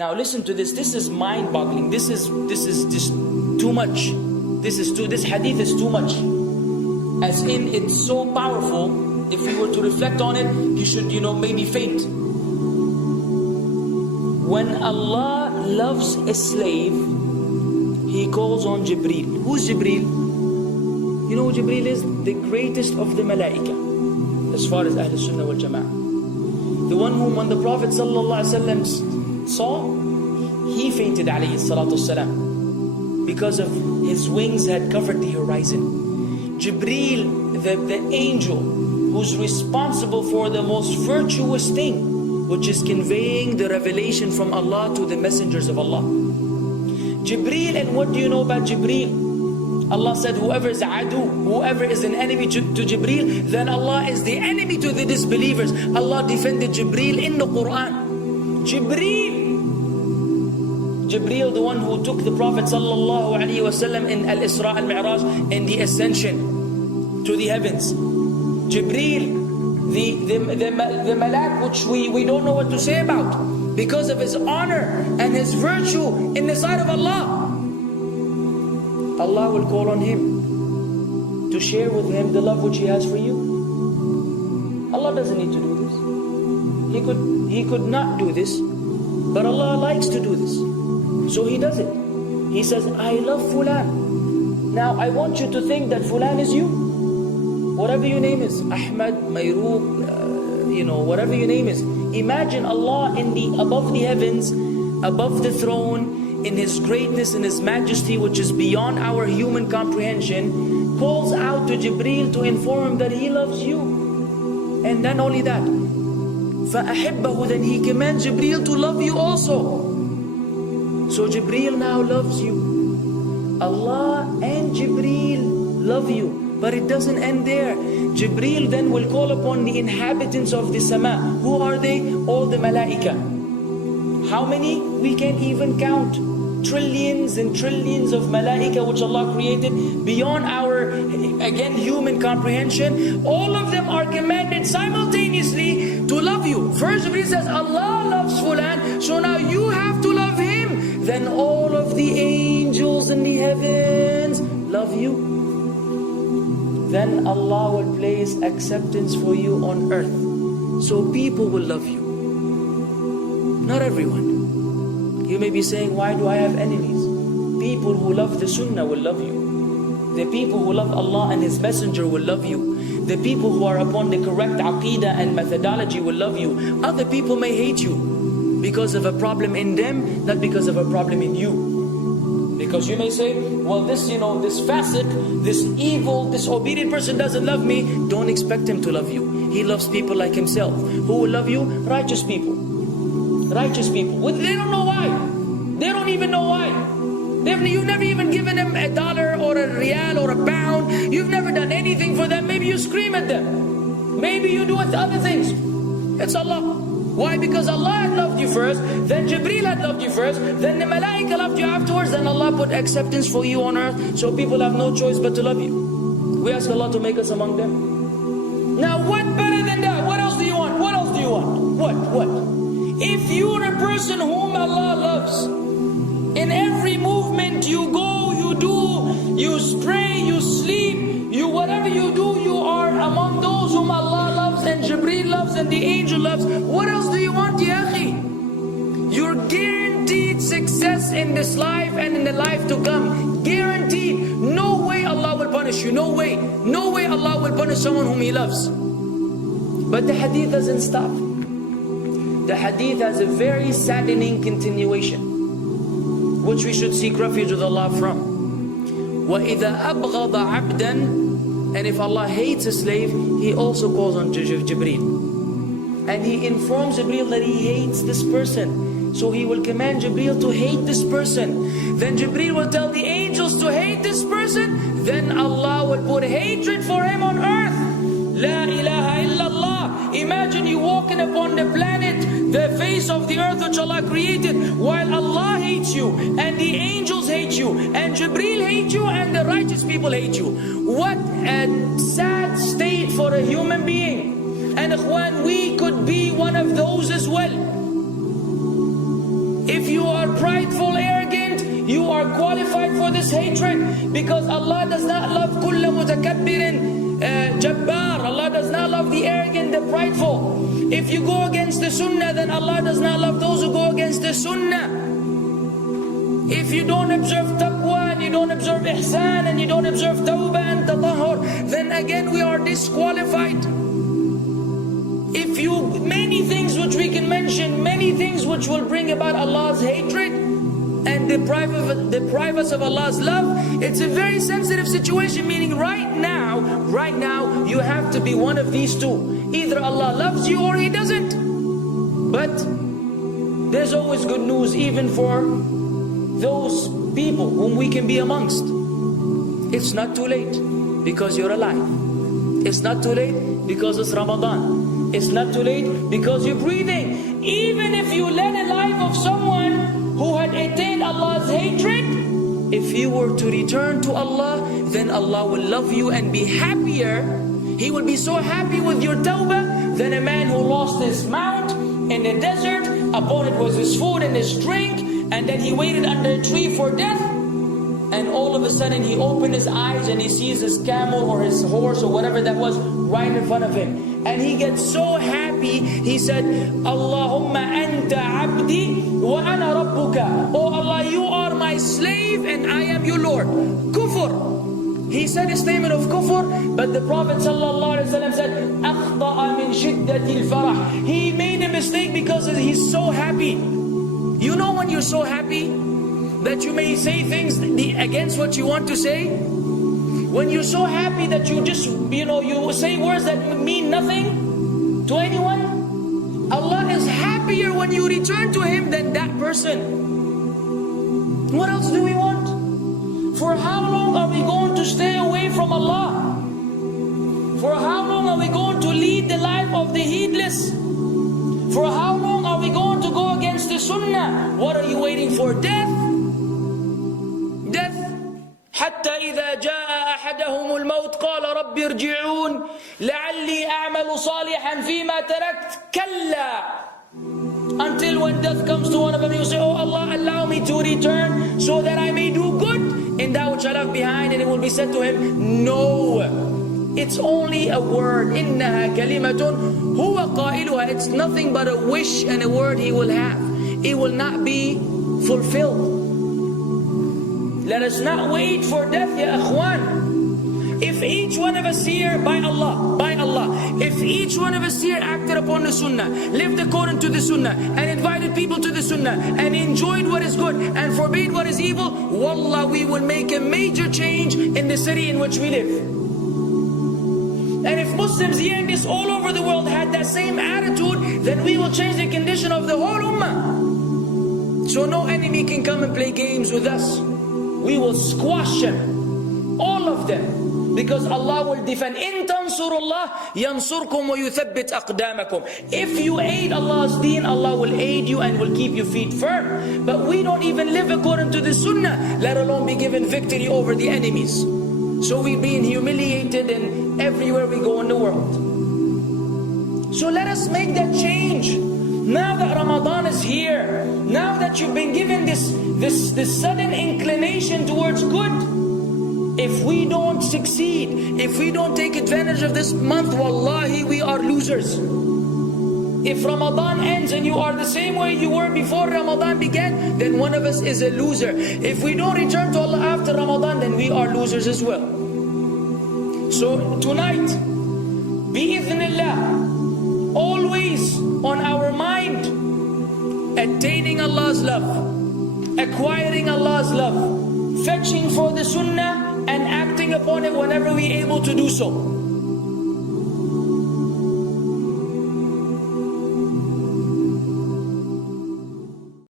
Now listen to this. This is mind-boggling. This is just too much. This hadith is too much. As in, it's so powerful. If you were to reflect on it, you should, maybe faint. When Allah loves a slave, He calls on Jibreel. Who's Jibreel? You know who Jibreel is? The greatest of the malaika, as far as Ahl Sunnah wal Jama'ah. The one whom when the Prophet ﷺ saw, he fainted alayhi salatu wasalam, because of his wings had covered the horizon. Jibreel, the angel who's responsible for the most virtuous thing, which is conveying the revelation from Allah to the messengers of Allah. Jibreel, and what do you know about Jibreel? Allah said, whoever is adu, whoever is an enemy to Jibreel, then Allah is the enemy to the disbelievers. Allah defended Jibreel in the Quran. Jibreel, the one who took the Prophet sallallahu alaihi wasallam in Al-Isra al-Mi'raj, in the ascension to the heavens. Jibreel, the malak which we don't know what to say about, because of his honor and his virtue in the sight of Allah. Allah will call on him to share with him the love which He has for you. Allah doesn't need to do this. He could not do this, but Allah likes to do this, so He does it. He says, I love Fulan. Now I want you to think that Fulan is you. Whatever your name is, Ahmad, Mayrooq, whatever your name is. Imagine Allah above the heavens, above the throne, in His greatness and His majesty, which is beyond our human comprehension, calls out to Jibreel to inform him that He loves you. And then only that, فَأَحِبَّهُ, then He commands Jibreel to love you also. So Jibreel now loves you. Allah and Jibreel love you. But it doesn't end there. Jibreel then will call upon the inhabitants of the sama. Who are they? All the malaika. How many? We can't even count. Trillions and trillions of malaika which Allah created beyond our, again, human comprehension. All of them are commanded simultaneously to love you. First Jibreel says, Allah loves Fulan, so now you have to love him. Then all of the angels in the heavens love you. Then Allah will place acceptance for you on earth. So people will love you. Not everyone. You may be saying, why do I have enemies? People who love the Sunnah will love you. The people who love Allah and His Messenger will love you. The people who are upon the correct aqidah and methodology will love you. Other people may hate you because of a problem in them, not because of a problem in you. Because you may say, well, this fasiq, this evil, disobedient person doesn't love me. Don't expect him to love you. He loves people like himself. Who will love you? Righteous people. Righteous people. Well, they don't know why. They don't even know why. You've never even given them $1 or a riyal or a pound. You've never done anything for them. Maybe you scream at them. Maybe you do other things. It's Allah. Why? Because Allah had loved you first, then Jibreel had loved you first, then the malaika loved you afterwards, then Allah put acceptance for you on earth, so people have no choice but to love you. We ask Allah to make us among them. Now what better than that? What else do you want? What else do you want? What? If you're a person whom Allah loves, in every movement you go, you do, you stray, you sleep, whatever you do, you are among those whom Allah loves and Jibreel loves and the angel loves. What else do you want, ya akhi? You're guaranteed success in this life and in the life to come. Guaranteed. No way Allah will punish you. No way. No way Allah will punish someone whom He loves. But the hadith doesn't stop. The hadith has a very saddening continuation, which we should seek refuge with Allah from. وَإِذَا أَبْغَضَ عَبْدًا, and if Allah hates a slave, He also calls on Jibreel. And He informs Jibreel that He hates this person. So He will command Jibreel to hate this person. Then Jibreel will tell the angels to hate this person. Then Allah will put hatred for him on earth. La ilaha illallah. Imagine you walking upon the planet, the face of the earth which Allah created, while Allah hates you, and the angels hate you, and Jibreel hates you, and the righteous people hate you. What a sad state for a human being. And ikhwan, we could be one of those as well. If you are prideful, arrogant, you are qualified for this hatred, because Allah does not love kulla mutakabbirin jabbar. Allah does not love the arrogant, the prideful. If you go against the sunnah, then Allah does not love those who go against the sunnah. If you don't observe taqwa and you don't observe ihsan and you don't observe tawbah and tatahur, then again we are disqualified. If you, many things which we can mention, many things which will bring about Allah's hatred and deprive us of Allah's love. It's a very sensitive situation, meaning right now, you have to be one of these two. Either Allah loves you or He doesn't. But there's always good news, even for those people whom we can be amongst. It's not too late because you're alive. It's not too late because it's Ramadan. It's not too late because you're breathing. Even if you led a life of someone who had attained Allah's hatred, if you were to return to Allah, then Allah will love you and be happier. He will be so happy with your tawbah than a man who lost his mount in the desert. Upon it was his food and his drink, and then he waited under a tree for death, and all of a sudden he opened his eyes and he sees his camel or his horse or whatever that was right in front of him, and he gets so happy. He said, Allahumma anta abdi wa ana rabbuka. Oh Allah, you are my slave and I am your Lord. Kufr. He said a statement of kufr, but the Prophet ﷺ said, أخطأ من شدة الفرح. He made a mistake because he's so happy. You know when you're so happy that you may say things against what you want to say? When you're so happy that you just, you say words that mean nothing to anyone? Allah is happier when you return to Him than that person. What else do we want? For how long are we going to stay away from Allah? For how long are we going to lead the life of the heedless? For how long are we going to go against the sunnah? What are you waiting for? Death? Death. حتى إذا جاء أحدهم الموت قال رب ارجعون لعلي أعمل صالحا فيما تركت كلا. Until when death comes to one of them, you say, oh Allah, allow me to return so that I may do good in that which I left behind. And it will be said to him, no. It's only a word. إِنَّهَا كَلِمَةٌ هُوَ قَائِلُهَا. It's nothing but a wish and a word he will have. It will not be fulfilled. Let us not wait for death, ya akhwan. If each one of us here, by Allah, if each one of us here acted upon the sunnah, lived according to the sunnah, and invited people to the sunnah, and enjoyed what is good, and forbade what is evil, wallah, we will make a major change in the city in which we live. And if Muslims hearing this all over the world had that same attitude, then we will change the condition of the whole ummah. So no enemy can come and play games with us. We will squash them, all of them. Because Allah will defend. In tansurullah yansurkum wa yuthabbit aqdamakum. If you aid Allah's deen, Allah will aid you and will keep your feet firm. But we don't even live according to the sunnah, let alone be given victory over the enemies. So we're being humiliated in everywhere we go in the world. So let us make that change. Now that Ramadan is here, now that you've been given this sudden inclination towards good, if we don't succeed, if we don't take advantage of this month, wallahi, we are losers. If Ramadan ends and you are the same way you were before Ramadan began, then one of us is a loser. If we don't return to Allah after Ramadan, then we are losers as well. So tonight, bi'idhnillah, always on our mind, attaining Allah's love, acquiring Allah's love, fetching for the sunnah, and acting upon it whenever we're able to do so.